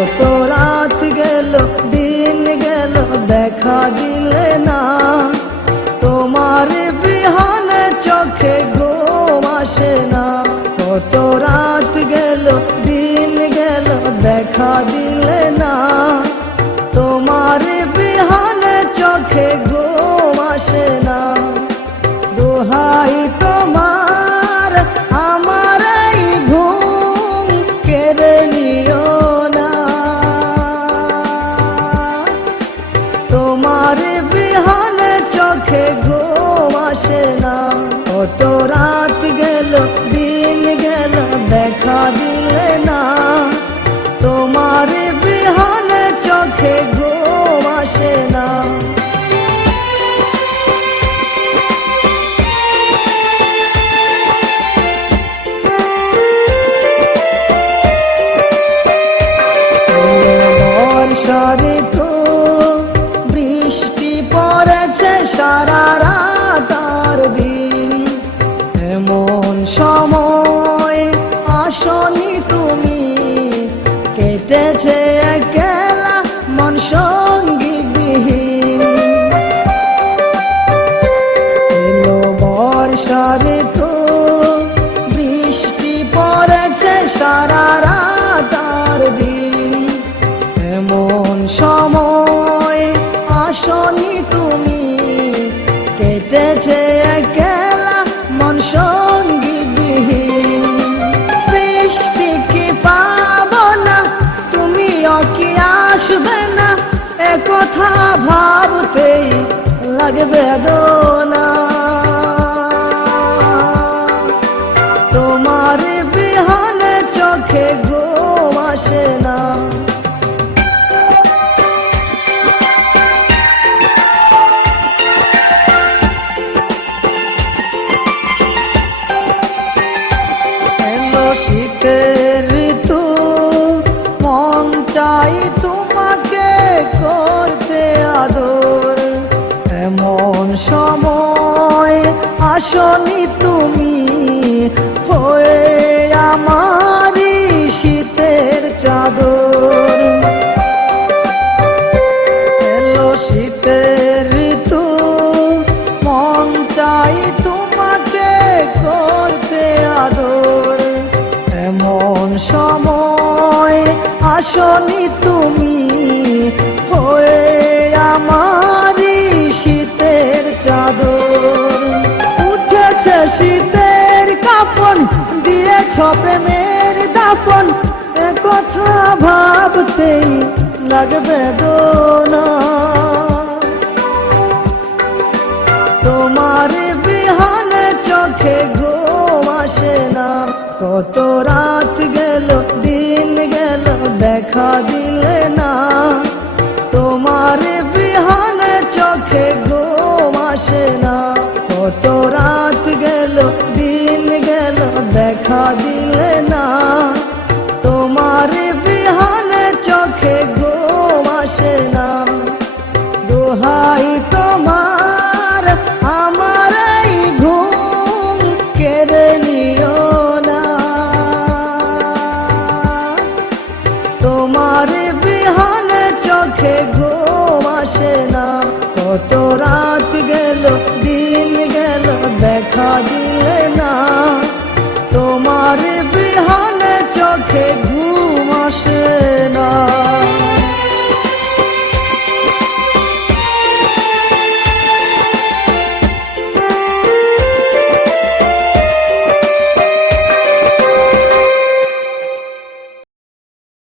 কত রাত গেল দিন গেল দেখা দিলে না, তোমার বিহানে চোখে ঘুম আসে না। কত রাত গেল দিন গেল দেখা দিলে না, তোমার বিহানে চোখে ঘুম আসে না। দোহাই তোমার আমার এই ঘুম কেড়ে নিও না, তোমার বিহানে চোখে ঘুম আসে না। কত রাত গেল দিন গেল দেখা দিলে না, তোমার বিহানে চোখে ঘুম আসে না। বর্ষা ঋতু বৃষ্টি পড়েছে সারা রাত আর দিন, এমন সময় আসনি তুমি, কেটেছে একলা মন সঙ্গী বিহীন। এলো বর্ষা ঋতু বৃষ্টি পড়েছে সারা রাত আর দিন, এমন সময় আসনি তুমি, কেটেছে একলা মন সঙ্গী বিহীন। বৃষ্টি কি পাব না, তুমিও কি আসবে না, একথা ভাবতেই লাগবে বেদনা। তোমার বিহানে চোখে ঘুম আসে না। শীতের ঋতু মন চাই তোমাকে করতে আদর, এমন সময় আসনি তুমি, হয়ে আমারই শীতের চাদর। এলো শীতের ঋতু মন চাই তোমাকে করতে আদর, এমন সময় আসনি তুমি, হয়ে আমারই শীতের চাদর। উঠেছে শীতের কাপন, দিয়েছ প্রেমের দাপন, একথা ভাবতেই লাগবে বেদনা। তোমার বিহানে চোখে ঘুম আসে না। কত রাত গেল দিন গেল দেখা দিলে না, তোমার বিহানে চোখে ঘুম আসে না। কত রাত গেল দিন গেল দেখা দিলে না, তোমার বিহানে চোখে ঘুম আসে না। দোহাই তোমার আমার এই ঘুম কেড়ে নিও না, তোমার বিহানে চোখে ঘুম আসে না। কত রাত